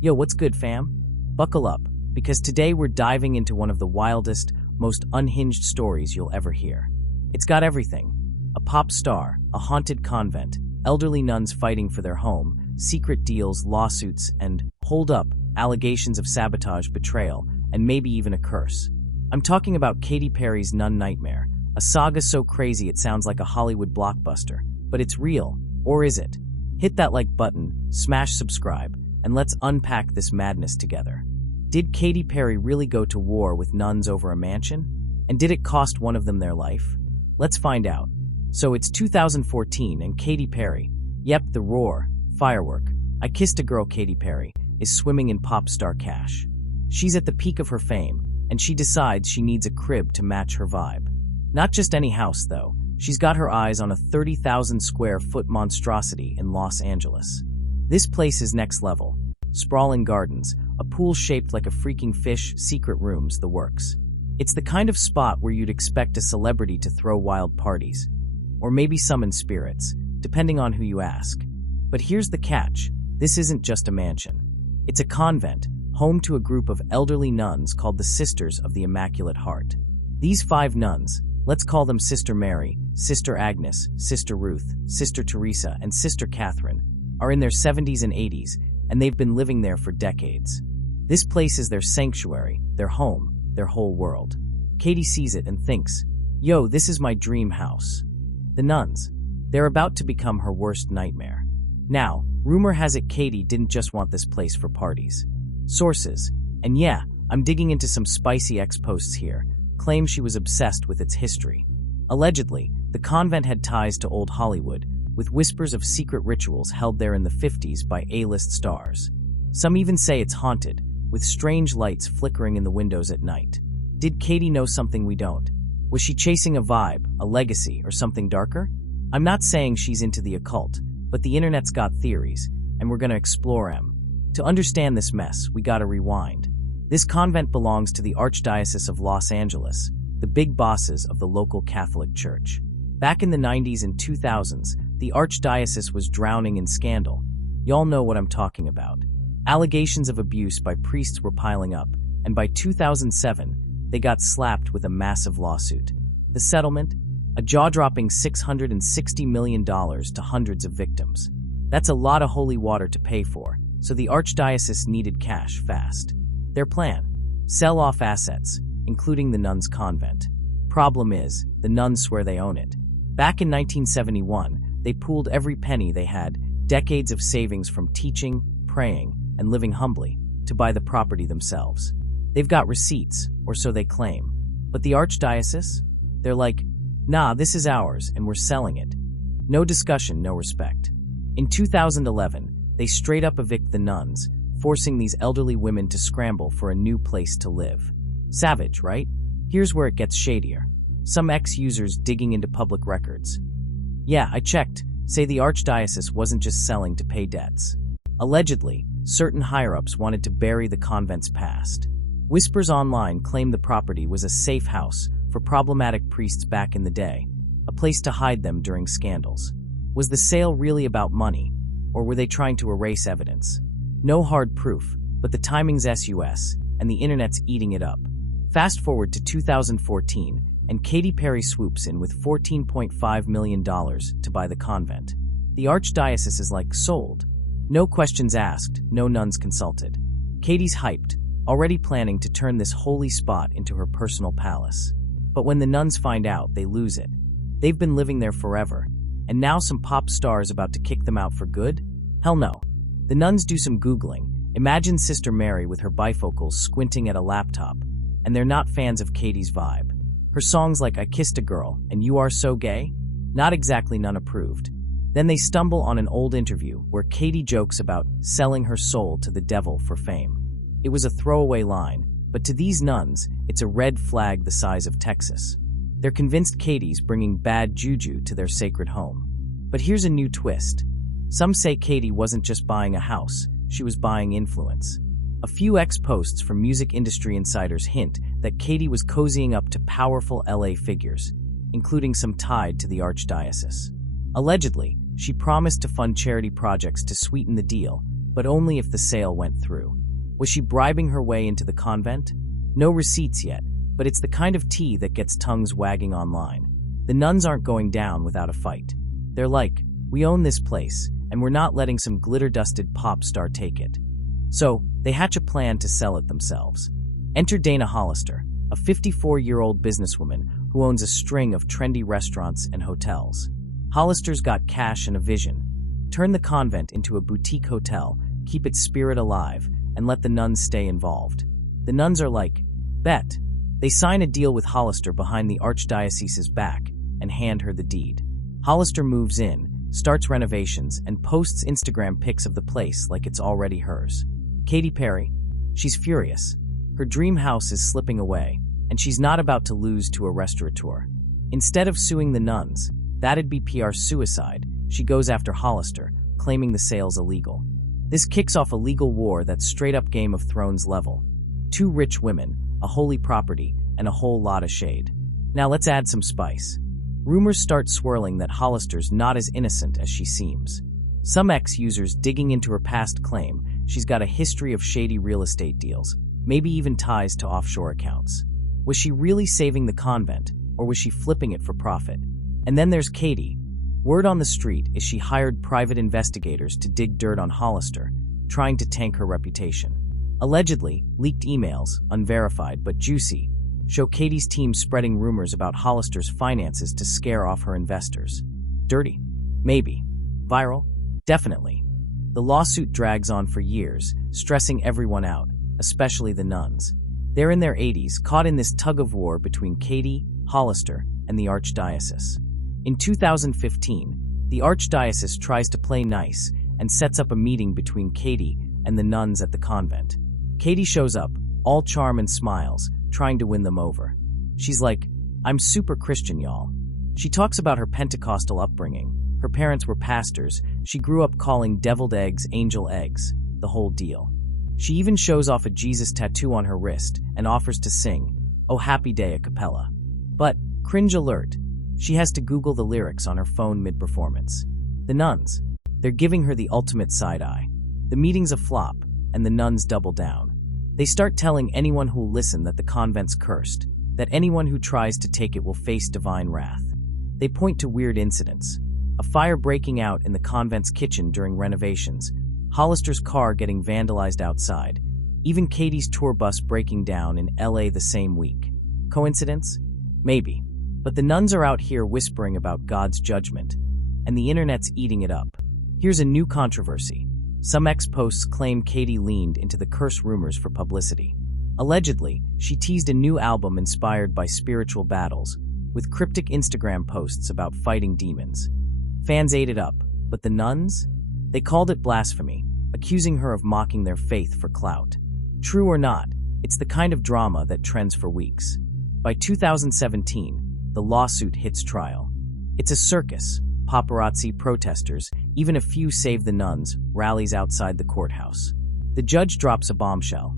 Yo, what's good, fam? Buckle up, because today we're diving into one of the wildest, most unhinged stories you'll ever hear. It's got everything: a pop star, a haunted convent, elderly nuns fighting for their home, secret deals, lawsuits, and, hold up, allegations of sabotage, betrayal, and maybe even a curse. I'm talking about Katy Perry's Nun Nightmare, a saga so crazy it sounds like a Hollywood blockbuster. But it's real, or is it? Hit that like button, smash subscribe, and let's unpack this madness together. Did Katy Perry really go to war with nuns over a mansion? And did it cost one of them their life? Let's find out. So it's 2014 and Katy Perry, yep, the roar, firework, I Kissed a Girl Katy Perry, is swimming in pop star cash. She's at the peak of her fame, and she decides she needs a crib to match her vibe. Not just any house, though. She's got her eyes on a 30,000 square foot monstrosity in Los Angeles. This place is next level. Sprawling gardens, a pool shaped like a freaking fish, secret rooms, the works. It's the kind of spot where you'd expect a celebrity to throw wild parties. Or maybe summon spirits, depending on who you ask. But here's the catch. This isn't just a mansion. It's a convent, home to a group of elderly nuns called the Sisters of the Immaculate Heart. These 5 nuns, let's call them Sister Mary, Sister Agnes, Sister Ruth, Sister Teresa, and Sister Catherine, are in their 70s and 80s, and they've been living there for decades. This place is their sanctuary, their home, their whole world. Katy sees it and thinks, yo, this is my dream house. The nuns, they're about to become her worst nightmare. Now, rumor has it Katy didn't just want this place for parties. Sources, and yeah, I'm digging into some spicy ex-posts here, claim she was obsessed with its history. Allegedly, the convent had ties to old Hollywood, with whispers of secret rituals held there in the 50s by A-list stars. Some even say it's haunted, with strange lights flickering in the windows at night. Did Katy know something we don't? Was she chasing a vibe, a legacy, or something darker? I'm not saying she's into the occult, but the internet's got theories, and we're gonna explore them. To understand this mess, we gotta rewind. This convent belongs to the Archdiocese of Los Angeles, the big bosses of the local Catholic Church. Back in the 90s and 2000s, the Archdiocese was drowning in scandal. Y'all know what I'm talking about. Allegations of abuse by priests were piling up, and by 2007, they got slapped with a massive lawsuit. The settlement? A jaw-dropping $660 million to hundreds of victims. That's a lot of holy water to pay for, so the Archdiocese needed cash fast. Their plan? Sell off assets, including the nuns' convent. Problem is, the nuns swear they own it. Back in 1971, they pooled every penny they had, decades of savings from teaching, praying, and living humbly, to buy the property themselves. They've got receipts, or so they claim. But the Archdiocese? They're like, nah, this is ours, and we're selling it. No discussion, no respect. In 2011, they straight up evict the nuns, forcing these elderly women to scramble for a new place to live. Savage, right? Here's where it gets shadier. Some ex-users digging into public records. Yeah, I checked, say the Archdiocese wasn't just selling to pay debts. Allegedly, certain higher-ups wanted to bury the convent's past. Whispers online claim the property was a safe house for problematic priests back in the day, a place to hide them during scandals. Was the sale really about money, or were they trying to erase evidence? No hard proof, but the timing's sus, and the internet's eating it up. Fast forward to 2014, and Katy Perry swoops in with $14.5 million to buy the convent. The Archdiocese is like, sold. No questions asked, no nuns consulted. Katy's hyped, already planning to turn this holy spot into her personal palace. But when the nuns find out, they lose it. They've been living there forever, and now some pop stars about to kick them out for good? Hell no. The nuns do some Googling. Imagine Sister Mary with her bifocals squinting at a laptop, and they're not fans of Katy's vibe. Her songs like I Kissed a Girl and You Are So Gay? Not exactly nun approved. Then they stumble on an old interview where Katy jokes about selling her soul to the devil for fame. It was a throwaway line, but to these nuns, it's a red flag the size of Texas. They're convinced Katy's bringing bad juju to their sacred home. But here's a new twist. Some say Katy wasn't just buying a house, she was buying influence. A few ex-posts from music industry insiders hint that Katy was cozying up to powerful LA figures, including some tied to the Archdiocese. Allegedly, she promised to fund charity projects to sweeten the deal, but only if the sale went through. Was she bribing her way into the convent? No receipts yet, but it's the kind of tea that gets tongues wagging online. The nuns aren't going down without a fight. They're like, we own this place, and we're not letting some glitter-dusted pop star take it. So, they hatch a plan to sell it themselves. Enter Dana Hollister, a 54-year-old businesswoman who owns a string of trendy restaurants and hotels. Hollister's got cash and a vision. Turn the convent into a boutique hotel, keep its spirit alive, and let the nuns stay involved. The nuns are like, bet. They sign a deal with Hollister behind the Archdiocese's back and hand her the deed. Hollister moves in, starts renovations, and posts Instagram pics of the place like it's already hers. Katy Perry, she's furious. Her dream house is slipping away, and she's not about to lose to a restaurateur. Instead of suing the nuns, that'd be PR suicide, she goes after Hollister, claiming the sale's illegal. This kicks off a legal war that's straight-up Game of Thrones level. Two rich women, a holy property, and a whole lot of shade. Now let's add some spice. Rumors start swirling that Hollister's not as innocent as she seems. Some ex-users digging into her past claim she's got a history of shady real estate deals, maybe even ties to offshore accounts. Was she really saving the convent, or was she flipping it for profit? And then there's Katy. Word on the street is she hired private investigators to dig dirt on Hollister, trying to tank her reputation. Allegedly, leaked emails, unverified but juicy, show Katy's team spreading rumors about Hollister's finances to scare off her investors. Dirty? Maybe. Viral? Definitely. The lawsuit drags on for years, stressing everyone out, especially the nuns. They're in their 80s, caught in this tug-of-war between Katy, Hollister, and the Archdiocese. In 2015, the Archdiocese tries to play nice and sets up a meeting between Katy and the nuns at the convent. Katy shows up, all charm and smiles, trying to win them over. She's like, I'm super Christian, y'all. She talks about her Pentecostal upbringing. Her parents were pastors. She grew up calling deviled eggs angel eggs, the whole deal. She even shows off a Jesus tattoo on her wrist and offers to sing, Oh Happy Day a cappella. But, cringe alert, she has to Google the lyrics on her phone mid-performance. The nuns, they're giving her the ultimate side-eye. The meeting's a flop, and the nuns double down. They start telling anyone who'll listen that the convent's cursed, that anyone who tries to take it will face divine wrath. They point to weird incidents. A fire breaking out in the convent's kitchen during renovations, Hollister's car getting vandalized outside, even Katy's tour bus breaking down in LA the same week. Coincidence? Maybe. But the nuns are out here whispering about God's judgment, and the internet's eating it up. Here's a new controversy. Some ex-posts claim Katy leaned into the curse rumors for publicity. Allegedly, she teased a new album inspired by spiritual battles, with cryptic Instagram posts about fighting demons. Fans ate it up, but the nuns? They called it blasphemy, accusing her of mocking their faith for clout. True or not, it's the kind of drama that trends for weeks. By 2017, the lawsuit hits trial. It's a circus. Paparazzi, protesters, even a few Save the Nuns, rallies outside the courthouse. The judge drops a bombshell.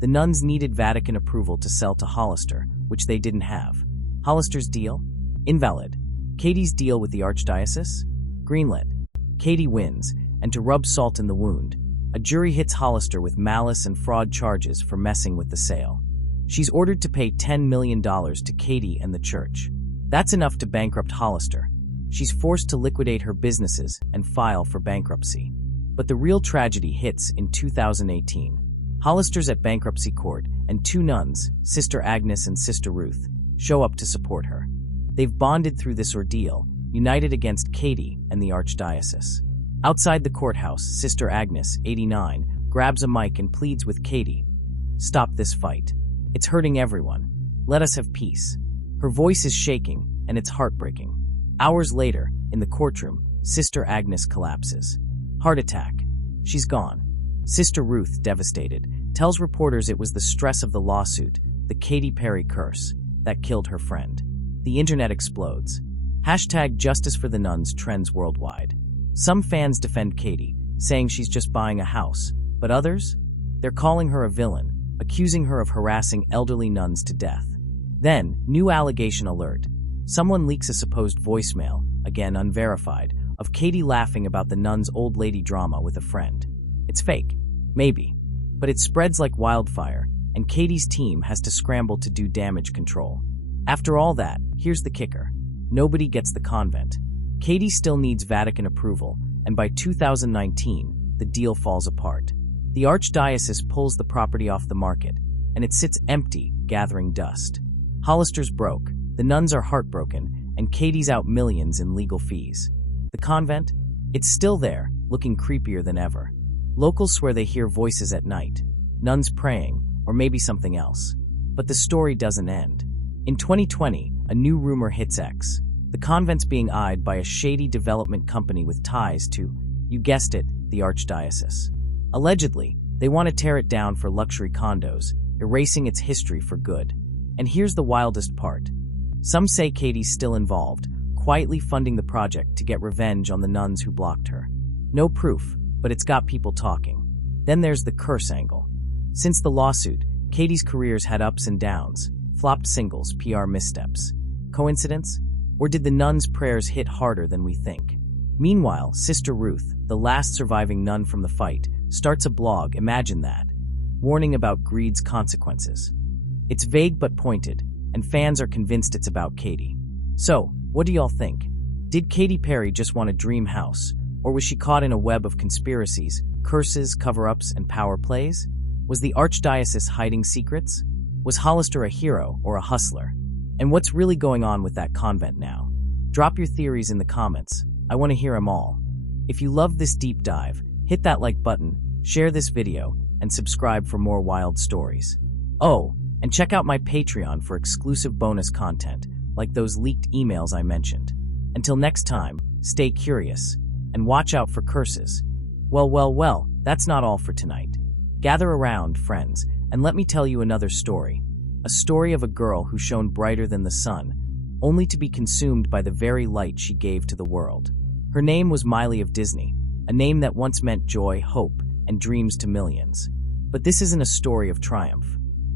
The nuns needed Vatican approval to sell to Hollister, which they didn't have. Hollister's deal? Invalid. Katy's deal with the Archdiocese? Greenlit. Katy wins, and to rub salt in the wound, a jury hits Hollister with malice and fraud charges for messing with the sale. She's ordered to pay $10 million to Katy and the church. That's enough to bankrupt Hollister. She's forced to liquidate her businesses and file for bankruptcy. But the real tragedy hits in 2018. Hollister's at bankruptcy court, and two nuns, Sister Agnes and Sister Ruth, show up to support her. They've bonded through this ordeal, united against Katy and the Archdiocese. Outside the courthouse, Sister Agnes, 89, grabs a mic and pleads with Katy, "Stop this fight. It's hurting everyone. Let us have peace." Her voice is shaking, and it's heartbreaking. Hours later, in the courtroom, Sister Agnes collapses. Heart attack. She's gone. Sister Ruth, devastated, tells reporters it was the stress of the lawsuit, the Katy Perry curse, that killed her friend. The internet explodes. #Justice for the Nuns trends worldwide. Some fans defend Katy, saying she's just buying a house, but others? They're calling her a villain, accusing her of harassing elderly nuns to death. Then, new allegation alert. Someone leaks a supposed voicemail, again unverified, of Katy laughing about the nuns' old lady drama with a friend. It's fake. Maybe. But it spreads like wildfire, and Katy's team has to scramble to do damage control. After all that, here's the kicker. Nobody gets the convent. Katy still needs Vatican approval, and by 2019, the deal falls apart. The Archdiocese pulls the property off the market, and it sits empty, gathering dust. Hollister's broke, the nuns are heartbroken, and Katy's out millions in legal fees. The convent? It's still there, looking creepier than ever. Locals swear they hear voices at night, nuns praying, or maybe something else. But the story doesn't end. In 2020, a new rumor hits X. The convent's being eyed by a shady development company with ties to, you guessed it, the Archdiocese. Allegedly, they want to tear it down for luxury condos, erasing its history for good. And here's the wildest part. Some say Katy's still involved, quietly funding the project to get revenge on the nuns who blocked her. No proof, but it's got people talking. Then there's the curse angle. Since the lawsuit, Katy's career's had ups and downs, flopped singles, PR missteps. Coincidence? Or did the nuns' prayers hit harder than we think? Meanwhile, Sister Ruth, the last surviving nun from the fight, starts a blog, imagine that, warning about greed's consequences. It's vague but pointed, and fans are convinced it's about Katy. So, what do y'all think? Did Katy Perry just want a dream house, or was she caught in a web of conspiracies, curses, cover-ups, and power plays? Was the Archdiocese hiding secrets? Was Hollister a hero or a hustler? And what's really going on with that convent now? Drop your theories in the comments. I want to hear them all. If you love this deep dive, hit that like button, share this video, and subscribe for more wild stories. Oh, and check out my Patreon for exclusive bonus content, like those leaked emails I mentioned. Until next time, stay curious, and watch out for curses. Well, that's not all for tonight. Gather around, friends, and let me tell you another story. A story of a girl who shone brighter than the sun, only to be consumed by the very light she gave to the world. Her name was Miley of Disney, a name that once meant joy, hope, and dreams to millions. But this isn't a story of triumph.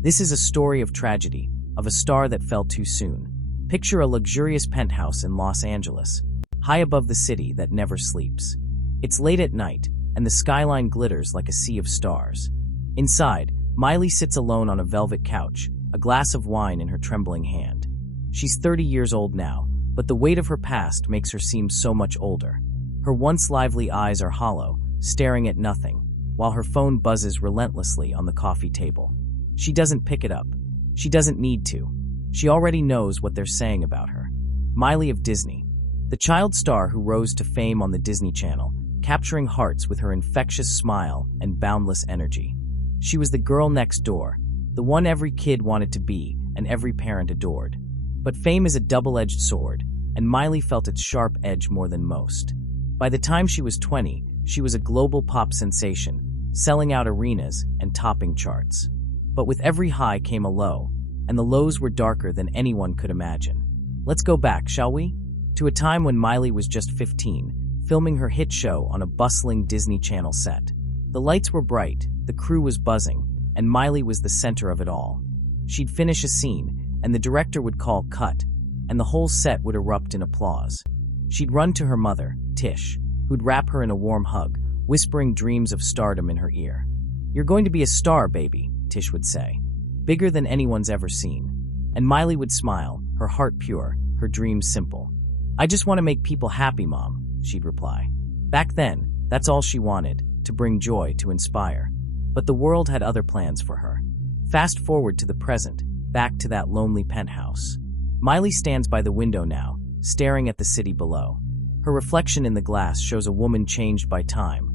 This is a story of tragedy, of a star that fell too soon. Picture a luxurious penthouse in Los Angeles, high above the city that never sleeps. It's late at night, and the skyline glitters like a sea of stars. Inside, Miley sits alone on a velvet couch, a glass of wine in her trembling hand. She's 30 years old now, but the weight of her past makes her seem so much older. Her once lively eyes are hollow, staring at nothing, while her phone buzzes relentlessly on the coffee table. She doesn't pick it up. She doesn't need to. She already knows what they're saying about her. Miley of Disney, the child star who rose to fame on the Disney Channel, capturing hearts with her infectious smile and boundless energy. She was the girl next door, the one every kid wanted to be and every parent adored. But fame is a double-edged sword, and Miley felt its sharp edge more than most. By the time she was 20, she was a global pop sensation, selling out arenas and topping charts. But with every high came a low, and the lows were darker than anyone could imagine. Let's go back, shall we? To a time when Miley was just 15, filming her hit show on a bustling Disney Channel set. The lights were bright, the crew was buzzing, and Miley was the center of it all. She'd finish a scene, and the director would call cut, and the whole set would erupt in applause. She'd run to her mother, Tish, who'd wrap her in a warm hug, whispering dreams of stardom in her ear. "You're going to be a star, baby," Tish would say. "Bigger than anyone's ever seen." And Miley would smile, her heart pure, her dreams simple. "I just want to make people happy, Mom," she'd reply. Back then, that's all she wanted, to bring joy, to inspire. But the world had other plans for her. Fast forward to the present, back to that lonely penthouse. Miley stands by the window now, staring at the city below. Her reflection in the glass shows a woman changed by time.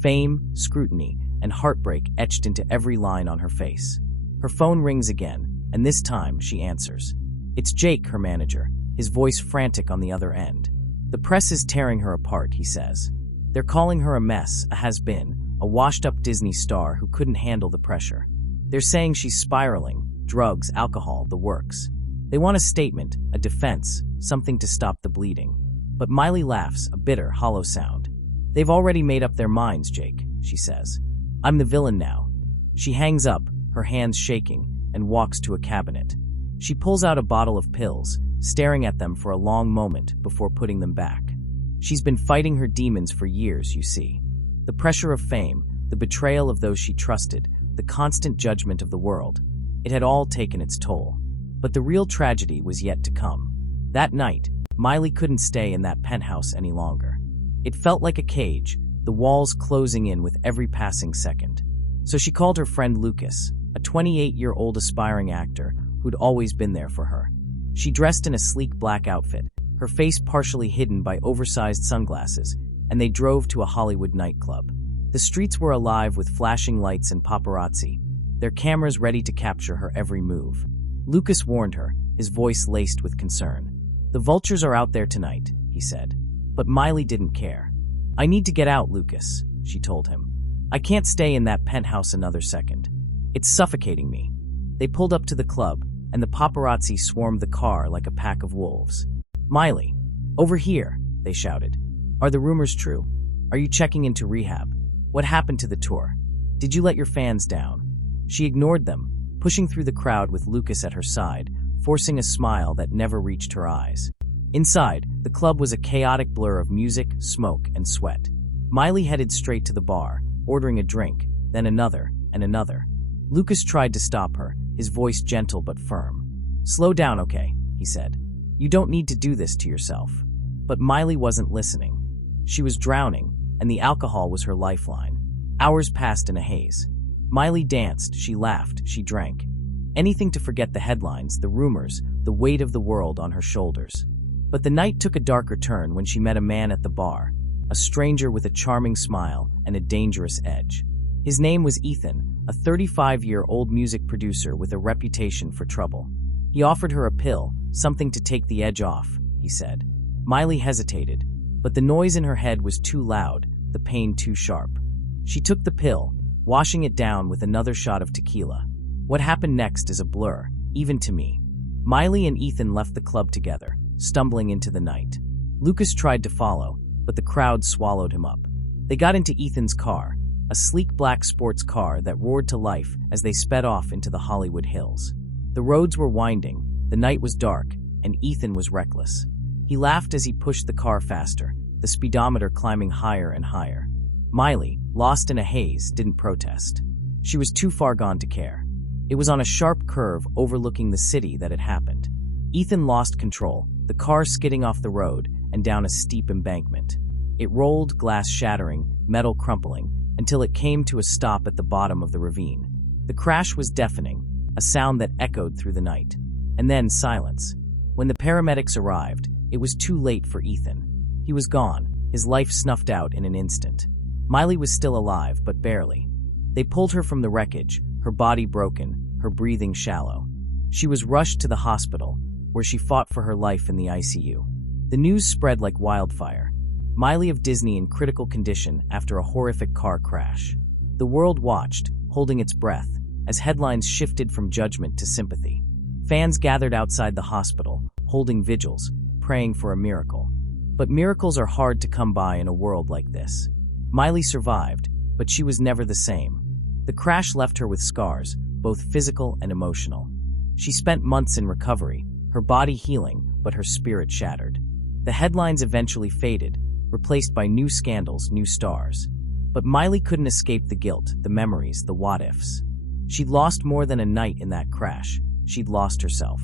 Fame, scrutiny, and heartbreak etched into every line on her face. Her phone rings again, and this time she answers. It's Jake, her manager, his voice frantic on the other end. "The press is tearing her apart," he says. "They're calling her a mess, a has-been, a washed-up Disney star who couldn't handle the pressure. They're saying she's spiraling, drugs, alcohol, the works. They want a statement, a defense, something to stop the bleeding." But Miley laughs, a bitter, hollow sound. "They've already made up their minds, Jake," she says. "I'm the villain now." She hangs up, her hands shaking, and walks to a cabinet. She pulls out a bottle of pills, staring at them for a long moment before putting them back. She's been fighting her demons for years, you see. The pressure of fame, the betrayal of those she trusted, the constant judgment of the world. It had all taken its toll. But the real tragedy was yet to come. That night, Miley couldn't stay in that penthouse any longer. It felt like a cage, the walls closing in with every passing second. So she called her friend Lucas, a 28-year-old aspiring actor who'd always been there for her. She dressed in a sleek black outfit, her face partially hidden by oversized sunglasses, and they drove to a Hollywood nightclub. The streets were alive with flashing lights and paparazzi, their cameras ready to capture her every move. Lucas warned her, his voice laced with concern. "The vultures are out there tonight," he said. But Miley didn't care. "I need to get out, Lucas," she told him. "I can't stay in that penthouse another second. It's suffocating me." They pulled up to the club, and the paparazzi swarmed the car like a pack of wolves. "Miley, over here," they shouted. "Are the rumors true? Are you checking into rehab? What happened to the tour? Did you let your fans down?" She ignored them, pushing through the crowd with Lucas at her side, forcing a smile that never reached her eyes. Inside, the club was a chaotic blur of music, smoke, and sweat. Miley headed straight to the bar, ordering a drink, then another, and another. Lucas tried to stop her, his voice gentle but firm. "Slow down, okay?" he said. "You don't need to do this to yourself." But Miley wasn't listening. She was drowning, and the alcohol was her lifeline. Hours passed in a haze. Miley danced, she laughed, she drank. Anything to forget the headlines, the rumors, the weight of the world on her shoulders. But the night took a darker turn when she met a man at the bar, a stranger with a charming smile and a dangerous edge. His name was Ethan, a 35-year-old music producer with a reputation for trouble. He offered her a pill, something to take the edge off, he said. Miley hesitated, but the noise in her head was too loud, the pain too sharp. She took the pill, washing it down with another shot of tequila. What happened next is a blur, even to me. Miley and Ethan left the club together, stumbling into the night. Lucas tried to follow, but the crowd swallowed him up. They got into Ethan's car, a sleek black sports car that roared to life as they sped off into the Hollywood hills. The roads were winding, the night was dark, and Ethan was reckless. He laughed as he pushed the car faster, the speedometer climbing higher and higher. Miley, lost in a haze, didn't protest. She was too far gone to care. It was on a sharp curve overlooking the city that it happened. Ethan lost control, the car skidding off the road and down a steep embankment. It rolled, glass shattering, metal crumpling, until it came to a stop at the bottom of the ravine. The crash was deafening, a sound that echoed through the night. And then silence. When the paramedics arrived, it was too late for Ethan. He was gone, his life snuffed out in an instant. Miley was still alive, but barely. They pulled her from the wreckage, her body broken, her breathing shallow. She was rushed to the hospital, where she fought for her life in the ICU. The news spread like wildfire. Miley of Disney in critical condition after a horrific car crash. The world watched, holding its breath, as headlines shifted from judgment to sympathy. Fans gathered outside the hospital, holding vigils, praying for a miracle. But miracles are hard to come by in a world like this. Miley survived, but she was never the same. The crash left her with scars, both physical and emotional. She spent months in recovery, her body healing, but her spirit shattered. The headlines eventually faded, replaced by new scandals, new stars. But Miley couldn't escape the guilt, the memories, the what-ifs. She'd lost more than a night in that crash. She'd lost herself.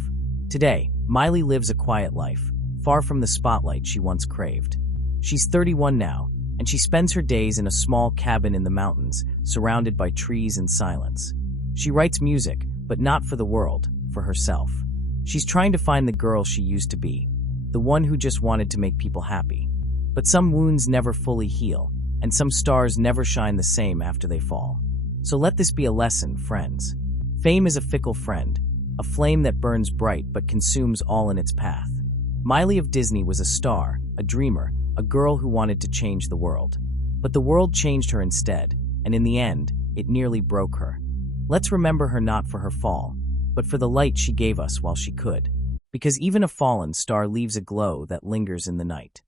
Today, Miley lives a quiet life, far from the spotlight she once craved. She's 31 now, and she spends her days in a small cabin in the mountains, surrounded by trees and silence. She writes music, but not for the world, for herself. She's trying to find the girl she used to be, the one who just wanted to make people happy. But some wounds never fully heal, and some stars never shine the same after they fall. So let this be a lesson, friends. Fame is a fickle friend, a flame that burns bright but consumes all in its path. Miley of Disney was a star, a dreamer, a girl who wanted to change the world. But the world changed her instead, and in the end, it nearly broke her. Let's remember her not for her fall, but for the light she gave us while she could. Because even a fallen star leaves a glow that lingers in the night.